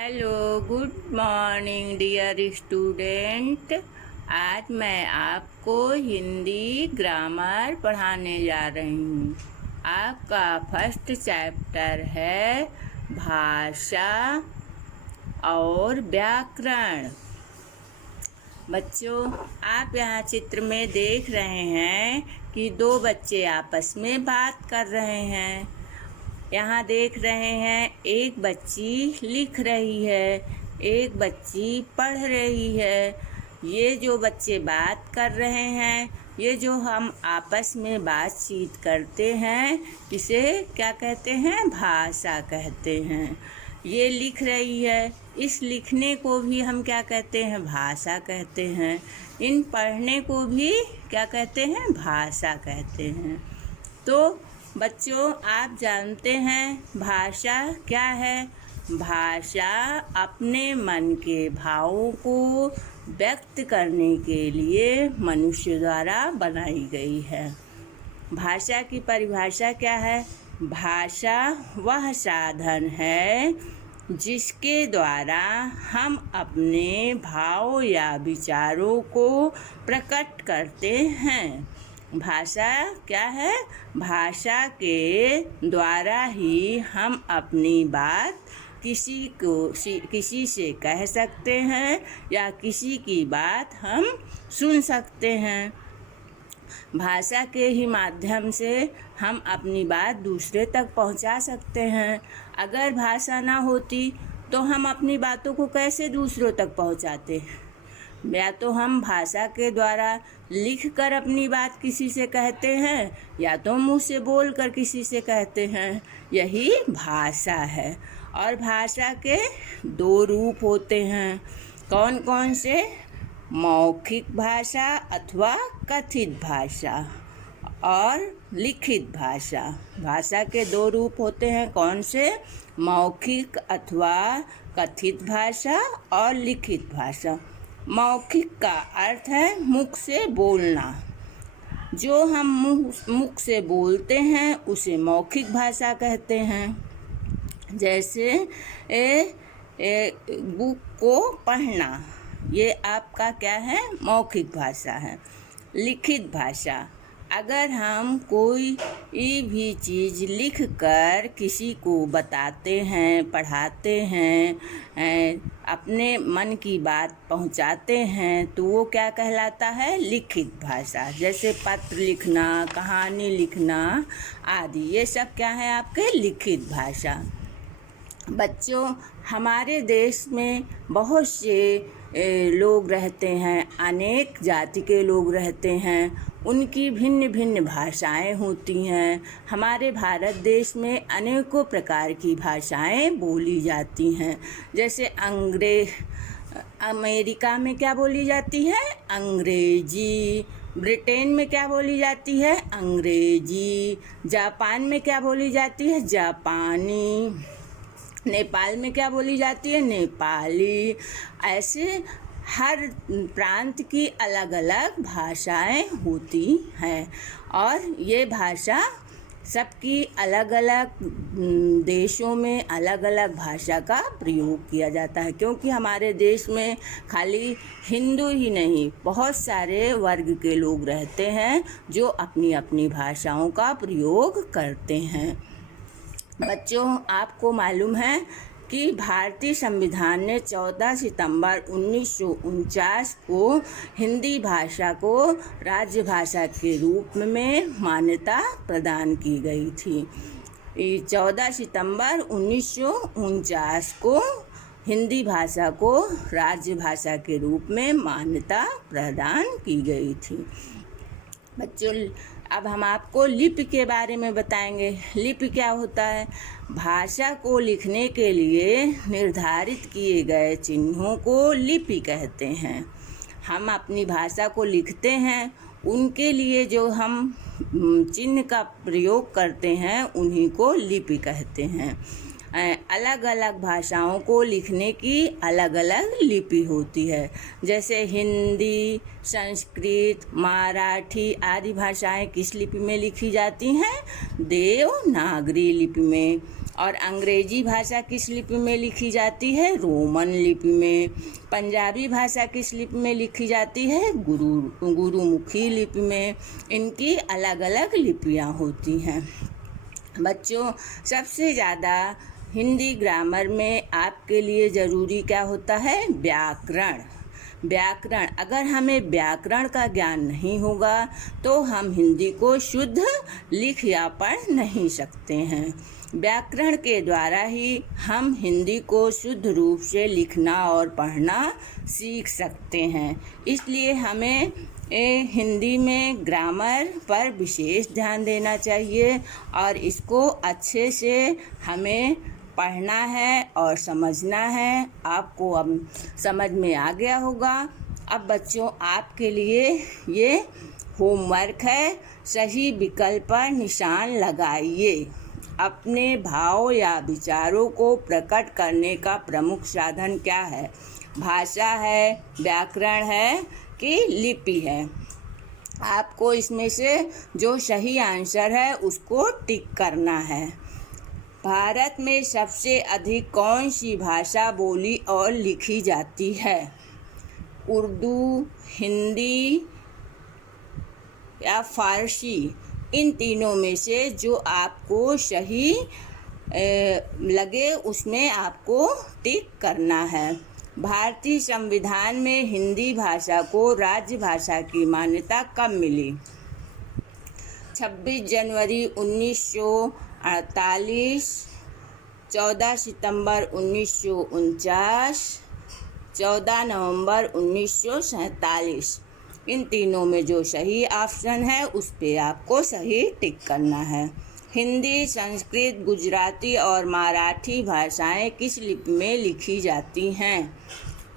Hello, good morning dear student. आज मैं आपको हिंदी ग्रामर पढ़ाने जा रही हूँ। आपका फर्स्ट चैप्टर है भाषा और व्याकरण। बच्चों, आप यहाँ चित्र में देख रहे हैं कि दो बच्चे आपस में बात कर रहे हैं। यहाँ देख रहे हैं एक बच्ची लिख रही है, एक बच्ची पढ़ रही है। ये जो बच्चे बात कर रहे हैं, ये जो हम आपस में बातचीत करते हैं, इसे क्या कहते हैं? भाषा कहते हैं। ये लिख रही है, इस लिखने को भी हम क्या कहते हैं? भाषा कहते हैं। इन पढ़ने को भी क्या कहते हैं? भाषा कहते हैं। तो बच्चों, आप जानते हैं भाषा क्या है? भाषा अपने मन के भावों को व्यक्त करने के लिए मनुष्य द्वारा बनाई गई है। भाषा की परिभाषा क्या है? भाषा वह साधन है जिसके द्वारा हम अपने भाव या विचारों को प्रकट करते हैं। भाषा क्या है? भाषा के द्वारा ही हम अपनी बात किसी से कह सकते हैं या किसी की बात हम सुन सकते हैं। भाषा के ही माध्यम से हम अपनी बात दूसरे तक पहुंचा सकते हैं। अगर भाषा ना होती तो हम अपनी बातों को कैसे दूसरों तक पहुंचाते? या तो हम भाषा के द्वारा लिख कर अपनी बात किसी से कहते हैं, या तो मुंह से बोल कर किसी से कहते हैं। यही भाषा है। और भाषा के दो रूप होते हैं। कौन कौन से? मौखिक भाषा अथवा कथित भाषा और लिखित भाषा। भाषा के दो रूप होते हैं। कौन से? मौखिक अथवा कथित भाषा और लिखित भाषा। मौखिक का अर्थ है मुख से बोलना। जो हम मुख से बोलते हैं उसे मौखिक भाषा कहते हैं। जैसे बुक को पढ़ना, ये आपका क्या है? मौखिक भाषा है। लिखित भाषा, अगर हम कोई भी चीज़ लिख कर किसी को बताते हैं, पढ़ाते हैं, अपने मन की बात पहुंचाते हैं, तो वो क्या कहलाता है? लिखित भाषा। जैसे पत्र लिखना, कहानी लिखना आदि, ये सब क्या है? आपके लिखित भाषा। बच्चों, हमारे देश में बहुत से लोग रहते हैं, अनेक जाति के लोग रहते हैं। उनकी भिन्न भिन्न भाषाएं होती हैं। हमारे भारत देश में अनेकों प्रकार की भाषाएं बोली जाती हैं। जैसे अमेरिका में क्या बोली जाती है? अंग्रेजी। ब्रिटेन में क्या बोली जाती है? अंग्रेजी। जापान में क्या बोली जाती है? जापानी। नेपाल में क्या बोली जाती है? नेपाली। ऐसे हर प्रांत की अलग अलग भाषाएं होती हैं। और ये भाषा सबकी अलग अलग देशों में अलग अलग भाषा का प्रयोग किया जाता है। क्योंकि हमारे देश में खाली हिंदू ही नहीं, बहुत सारे वर्ग के लोग रहते हैं जो अपनी अपनी भाषाओं का प्रयोग करते हैं। बच्चों, आपको मालूम है कि भारतीय संविधान ने 14 सितंबर 1949 को हिंदी भाषा को राज्य भाषा के रूप में मान्यता प्रदान की गई थी। 14 सितंबर 1949 को हिंदी भाषा को राज्य भाषा के रूप में मान्यता प्रदान की गई थी। बच्चों, अब हम आपको लिपि के बारे में बताएंगे। लिपि क्या होता है? भाषा को लिखने के लिए निर्धारित किए गए चिन्हों को लिपि कहते हैं। हम अपनी भाषा को लिखते हैं, उनके लिए जो हम चिन्ह का प्रयोग करते हैं उन्हीं को लिपि कहते हैं। अलग अलग भाषाओं को लिखने की अलग अलग लिपि होती है। जैसे हिंदी, संस्कृत, मराठी आदि भाषाएं किस लिपि में लिखी जाती हैं? देवनागरी लिपि में। और अंग्रेजी भाषा किस लिपि में लिखी जाती है? रोमन लिपि में। पंजाबी भाषा किस लिपि में लिखी जाती है? गुरुमुखी लिपि में। इनकी अलग अलग लिपियाँ होती हैं। बच्चों, सबसे ज़्यादा हिंदी ग्रामर में आपके लिए ज़रूरी क्या होता है? व्याकरण। व्याकरण, अगर हमें व्याकरण का ज्ञान नहीं होगा तो हम हिंदी को शुद्ध लिख या पढ़ नहीं सकते हैं। व्याकरण के द्वारा ही हम हिंदी को शुद्ध रूप से लिखना और पढ़ना सीख सकते हैं। इसलिए हमें हिंदी में ग्रामर पर विशेष ध्यान देना चाहिए और इसको अच्छे से हमें पढ़ना है और समझना है। आपको अब समझ में आ गया होगा। अब बच्चों, आपके लिए ये होमवर्क है। सही विकल्प पर निशान लगाइए। अपने भाव या विचारों को प्रकट करने का प्रमुख साधन क्या है? भाषा है, व्याकरण है कि लिपि है? आपको इसमें से जो सही आंसर है उसको टिक करना है। भारत में सबसे अधिक कौन सी भाषा बोली और लिखी जाती है? उर्दू, हिंदी या फारसी? इन तीनों में से जो आपको सही लगे उसमें आपको टिक करना है। भारतीय संविधान में हिंदी भाषा को राज्य भाषा की मान्यता कब मिली? 26 जनवरी 1948, 14 सितंबर 1949, 14 नवंबर 1947। इन तीनों में जो सही ऑप्शन है उस पे आपको सही टिक करना है। हिंदी, संस्कृत, गुजराती और मराठी भाषाएं किस लिपि में लिखी जाती हैं?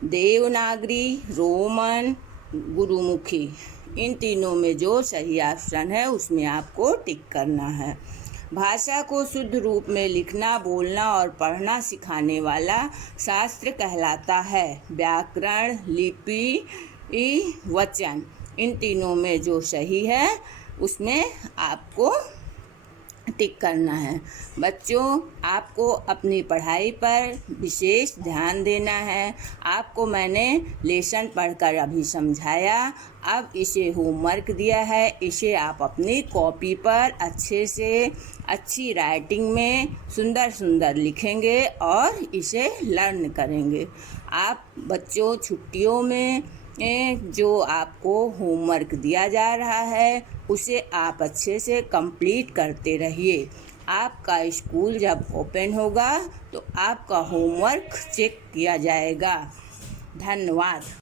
देवनागरी, रोमन, गुरुमुखी। इन तीनों में जो सही ऑप्शन है उसमें आपको टिक करना है। भाषा को शुद्ध रूप में लिखना, बोलना और पढ़ना सिखाने वाला शास्त्र कहलाता है व्याकरण, लिपि, वचन। इन तीनों में जो सही है उसमें आपको टिक करना है। बच्चों, आपको अपनी पढ़ाई पर विशेष ध्यान देना है। आपको मैंने लेसन पढ़कर अभी समझाया। अब इसे होमवर्क दिया है। इसे आप अपनी कॉपी पर अच्छे से अच्छी राइटिंग में सुंदर सुंदर लिखेंगे और इसे लर्न करेंगे। आप बच्चों, छुट्टियों में जो आपको होमवर्क दिया जा रहा है उसे आप अच्छे से कंप्लीट करते रहिए। आपका स्कूल जब ओपन होगा तो आपका होमवर्क चेक किया जाएगा। धन्यवाद।